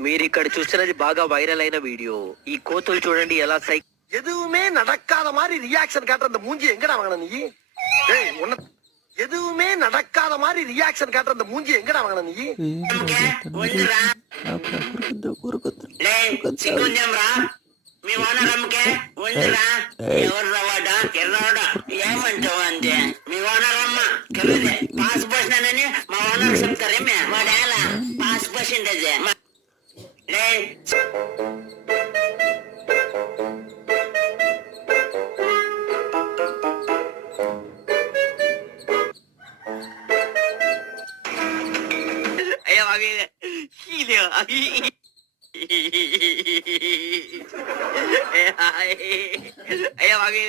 మీరు ఇక్కడ చూస్తున్నది బాగా వైరల్ అయిన వీడియో. ఈ కోతులు చూడండి ఎలా எதுவுமே நடக்காத மாதிரி ரியாக்ஷன் காட்டுற அந்த மூஞ்சி எங்கடா வாங்கின நீ? ஏய் உன்ன எதுவுமே நடக்காத மாதிரி ரியாக்ஷன் காட்டுற அந்த மூஞ்சி எங்கடா வாங்கின நீ? మీ ఓనరమ్మకే ఉందిరా ఎవరు రవాడా ఎర్రవాడా ఏమంటావు అంతే మీ ఓనరమ్మ కలదే పాస్ పోసినానని మా ఓనర్ చెప్తారేమే వాడేలా పాస్ పోసిండేదే లే అయ్యా బాగా అయ్యా బాగా